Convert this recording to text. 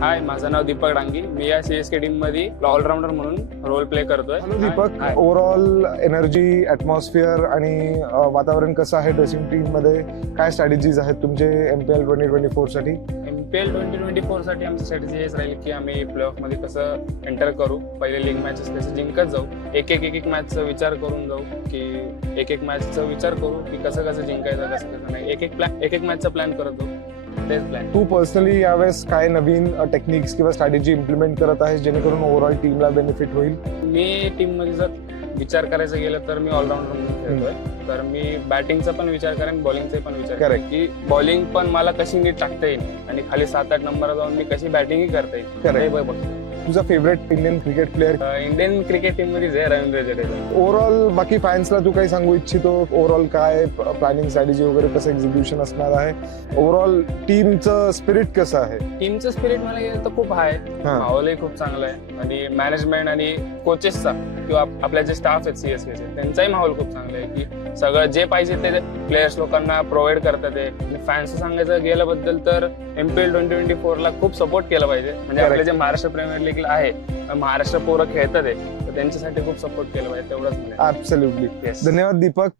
हाय, माझं नाव दीपक डांगी. मी या CSK team मध्ये ऑलराऊंडर म्हणून रोल प्ले करतोय. हॅलो दीपक, हाय. ओव्हरऑल एनर्जी, ऍटमॉस्फिअर आणि वातावरण कसं आहे ड्रेसिंग टीम मध्ये? काय स्ट्रॅटेजीज आहेत तुमचे MPL 2024 साठी? MPL 2024 साठी आमची स्ट्रॅटेजी हेच राहील की आम्ही प्ले ऑफ मध्ये कसं एंटर करू, पहिले लीग मॅचेस कसे जिंकत जाऊ, एक मॅचचा विचार करून जाऊ की एक मॅचचा विचार करू की कसं जिंकायचं, कसं नाही. एक मॅचचा प्लॅन करत जाऊ. तेच प्लॅन. तू पर्सनली यावेळेस काय नवीन टेक्निक्स किंवा स्ट्रॅटेजी इम्प्लिमेंट करत आहेस जेणेकरून ओव्हरऑल टीमला बेनिफिट होईल? मी टीम मध्ये जर विचार करायचं गेलं तर मी ऑलराऊंडर म्हणून खेळतोय. तर मी बॅटिंगचा पण विचार करेन, बॉलिंगचा पण विचार करेन की बॉलिंग पण मला कशी नीट टाकता येईल आणि खाली 7-8 नंबर जाऊन मी कशी बॅटिंग करता येईल. तुझा favourite Indian cricket player? Indian cricket team मध्ये रवींद्र जडेजा. ओव्हरऑल बाकी फॅन्सला तू काही सांगू इच्छितो? ओव्हरऑल काय प्लॅनिंग स्ट्रॅटेजी वगैरे कसं एक्झिक्युशन असणार आहे? ओव्हरऑल टीमचं स्पिरिट कसं आहे? टीमचं स्पिरिट मला गेलं तर खूप आहे. माहोलही खूप चांगला आहे आणि मॅनेजमेंट आणि कोचेसचा किंवा आपल्या जे स्टाफ आहेत सीएसकेचे त्यांचाही माहोल खूप चांगला आहे की सगळं जे पाहिजे ते प्लेयर्स लोकांना प्रोव्हाइड करतात. आणि फॅन्स सांगायचं गेल्याबद्दल तर MPL 2024 ला खूप सपोर्ट केला पाहिजे. म्हणजे आपले जे महाराष्ट्र प्रीमियर लीग आहे, महाराष्ट्र पोरं खेळतात आहे, तर त्यांच्यासाठी खूप सपोर्ट केला पाहिजे. तेवढंच मला. ऍब्सोल्युटली. Yes. धन्यवाद दीपक.